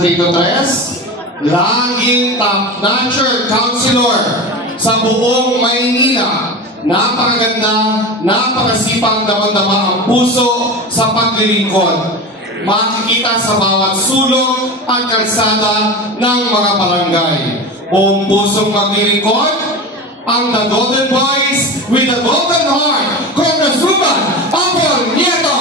Distrito 3, laging top-notcher counselor sa buong Maynila. Napakaganda, napakasipag, damang-dama ang puso sa paglilingkod. Makikita sa bawat sulok at kalsada ng mga barangay. Buong pusong maglilingkod, ang The Golden Boys with the Golden Heart, Congresswoman Apple Nieto!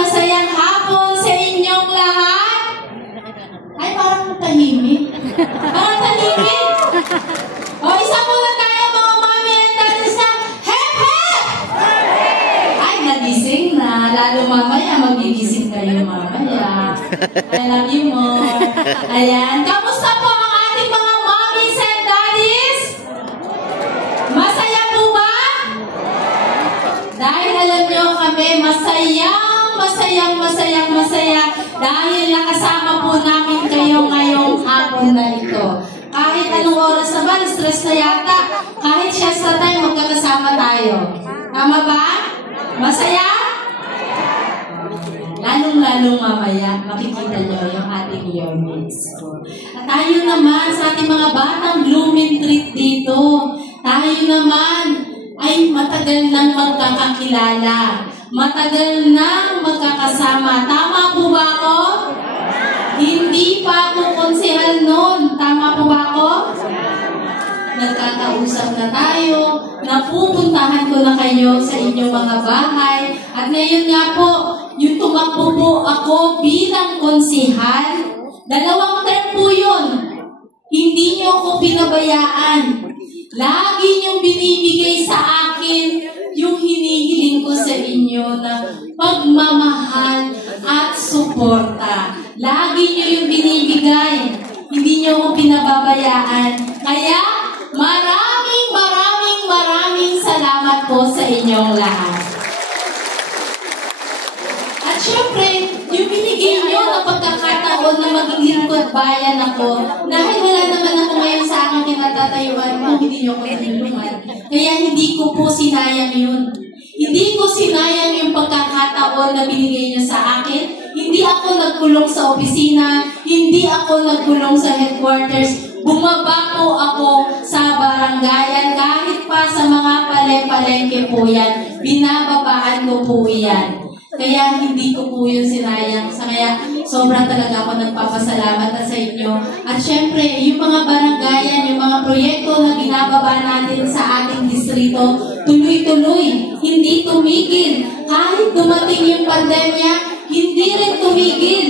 Masayang hapon sa inyong lahat. Ay, parang tahimik. Parang tahimik. O, isa muna tayo mga mami and daddies na hep hep! Ay, nagising na. Lalo mamaya, magigising kayo mamaya. I love you more. Ayan. Kamusta po ang ating mga mommies and daddies? Masaya po ba? Dahil alam nyo kami, masaya dahil nakasama po namin kayo ngayong hapon na ito. Kahit anong oras naman, stress na yata, kahit siesta tayo, magkakasama tayo. Tama ba? Masaya? Lalong-lalong mamaya, makikita nyo yung ating Yormits. At tayo naman sa ating mga batang blooming treat dito, tayo naman ay matagal nang magkakakilala. Matagal nang magkakasama. Tama po ba ako? Hindi pa ako konsehal noon. Tama po ba ako? Nagkakausap na tayo. Napupuntahan ko na kayo sa inyong mga bahay. At ngayon nga po, yung tumakbo po ako bilang konsehal. 2 term po yun. Hindi niyo ako pinabayaan. Lagi niyong binibigay sa akin yung hinihiling ko sa inyo na pagmamahal at suporta. Lagi niyo yung binibigay. Hindi niyo ako pinababayaan. Kaya maraming salamat po sa inyong lahat. At syempre, yung binigay niyo na pagkakataon na maging lingkod bayan ako, dahil wala naman ako ngayon sa aking kinatatayuan kung hindi niyo ako tinulungan. Kaya hindi ko po sinayang yun. Hindi ko sinayang yung pagkakataon na binigay niyo sa akin. Hindi ako nagkulong sa opisina, hindi ako nagkulong sa headquarters. Bumaba po ako sa barangayan, kahit pa sa mga palengke po yan. Binababaan ko po yan. Kaya hindi ko po yun sinayang. Kaya sobrang talaga ako nagpapasalamat sa inyo. At syempre, yung mga barangayan, yung mga proyekto na binababa natin sa ating distrito, tuloy-tuloy, hindi tumigil. Kahit dumating yung pandemya, hindi rin tumigil.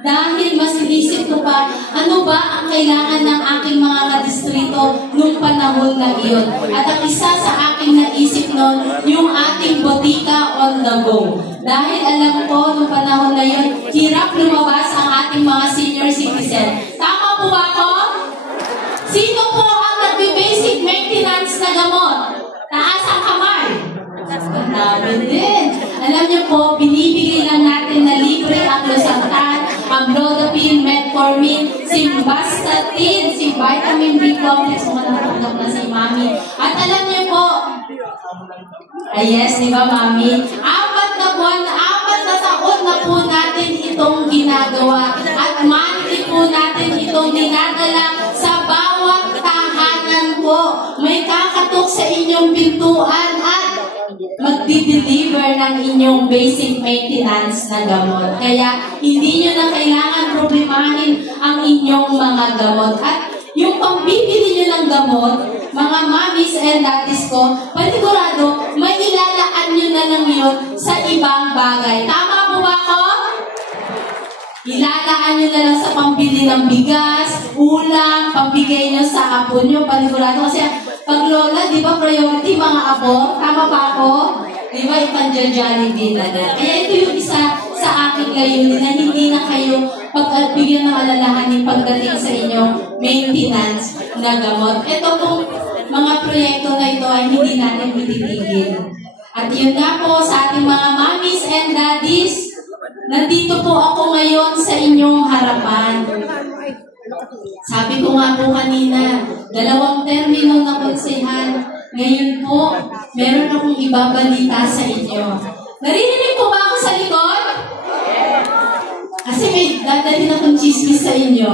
Dahil mas inisip ko pa, ano ba ang kailangan ng aking mga kadistrito nung panahon na iyon. At ang isa sa aking naisip noon, yung ating botika on the go. Dahil alam ko, nung panahon na yun, hirap lumabas ang ating mga senior citizen. Tama po ba ako? Sino po ang nagbe-basic maintenance na gamot? Taas ang kamay. Namin din. Alam niyo po, binibigay lang natin na libre ang losartan, ang Lodapine, Metformin, Simvastatin, si Vitamin B complex, manatanggap na si Mami. At alam niyo po, yes, di ba Mami? 4 na taon na po natin itong ginagawa at monthly po natin itong dinadala sa bawat tahanan po. May kakatok sa inyong pintuan at magdi-deliver ng inyong basic maintenance na gamot. Kaya hindi nyo na kailangan problemahin ang inyong mga gamot. At yung pambibili nyo ng gamot, mga mommies and daddies ko, panigurado, may ilalaan nyo na lang yun sa ibang bagay. Tama po ba ako? Ilalaan nyo na lang sa pambili ng bigas, ulam, pambigay nyo sa apo nyo, panigurado. Kasi pag lola, di ba priority mga apo? Tama ba ako? Di ba ipan-Jollibee na na? Kaya ito yung isa sa aking layunin na hindi na kayo pagbigyan ng alalahanin pagdating sa inyong maintenance na gamot. Ito pong mga proyekto na ito ay hindi natin matitigil. At yun nga po sa ating mga mommies and daddies, nandito po ako ngayon sa inyong harapan. Sabi ko nga po kanina, 2 termino na konsehan. Ngayon po, meron akong ibabalita sa inyo. Naririnig po ba ako sa likod? Kasi may dadalhin akong chismis sa inyo.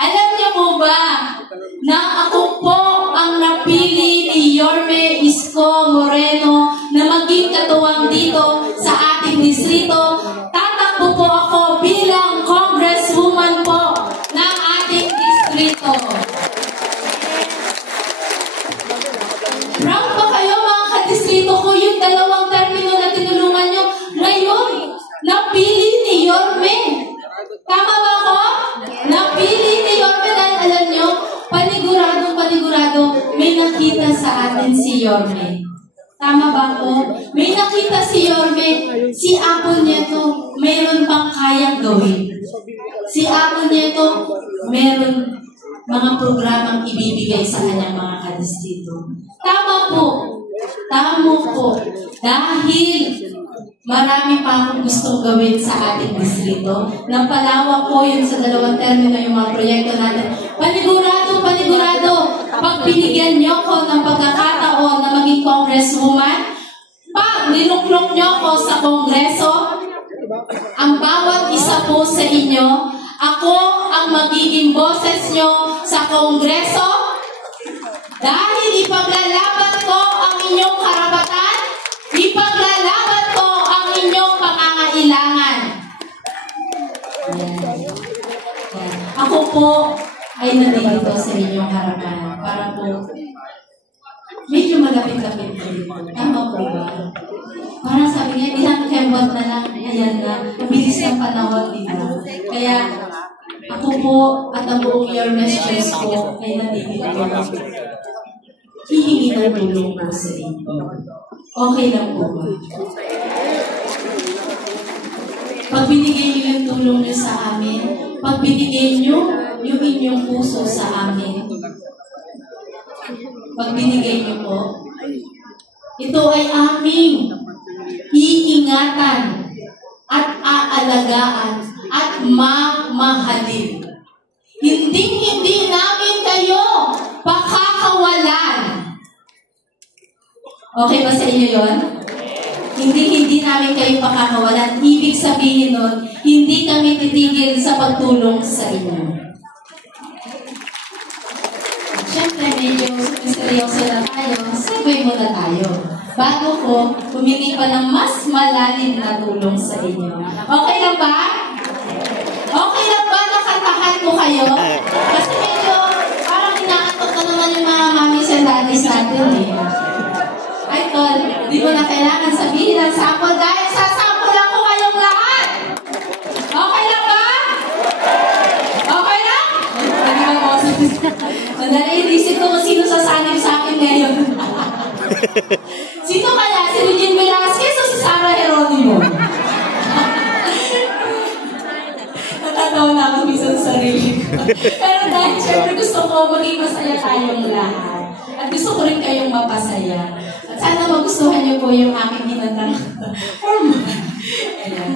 Alam niyo po ba na ako po ang napili ni Yorme Isko Moreno na maging katuwang dito sa ating distrito? Tatakbo po ako bilang congresswoman po ng ating distrito. Proud ba kayo mga kadistrito ko yung 2 termino na tinulungan nyo? Ngayon, napili ni Yorme. Tama ba ako? Napili ni Yorme dahil alam nyo, panigurado, may nakita sa atin si Yorme. Tama ba ako? May nakita si Yorme, si Apo Nieto, meron pang kayang gawin. Si Apo Nieto, meron mga programang ibibigay sa kanyang mga kadistrito. Tama po. Tama po. Dahil marami pa akong gustong gawin sa ating distrito. Napalawak po yun sa 2 termino yung mga proyekto natin. Panigurado, pag binigyan nyo ko ng pagkakataon na maging congresswoman, pag niluklok nyo ko sa kongreso, ang bawat isa po sa inyo, ako ang magiging boses nyo sa kongreso dahil ipaglalaban ko ang inyong karapatan, ipaglalaban ko ang inyong pangangailangan. Ako po ay nandito sa inyong harapan para po medyo malapit-lapit po dito. Tama po ba? Parang sabi niya, ilang kembot na lang, ayan na, bilis ng panahon dito. Kaya ako po at ang buong Yormes Chess po ay nandito. Hihingi ng tulong po sa inyo. Okay lang po ba? Pag binigay niyo yung tulong niyo sa amin, pag binigay niyo yung inyong puso sa amin, pag binigay niyo po, ito ay aming iingatan at aalagaan at mamahalin. Hindi namin kayo pakakawalan. Okay ba sa inyo yun? Hindi namin kayo pakakawalan. Ibig sabihin nun, hindi kami titigil sa pagtulong sa inyo. Siyempre, medyo seryoso na tayo. Segue muna tayo. Bago ko, humingi pa ng mas malalim na tulong sa inyo. Okay lang ba? Okay lang ba nakatahan ko kayo? Kasi medyo parang inaantok na naman yung mga mamis and daddies natin eh. Ay, tol, di mo na kailangan sabihin ang sample dahil sasample lang ko kayong lahat. Okay lang ba? Okay lang? Hindi ba mo? Madali, inisip ko kung sino sasanib sa akin ngayon. Sino kaya? Si Regine Velasquez o si Sarah Geronimo? Natatawa na ako minsan sa sarili ko. Pero dahil syempre gusto ko maging masaya tayong lahat. At gusto ko rin kayong mapasaya. At sana magustuhan niyo po yung aking hinandang form. Ayan.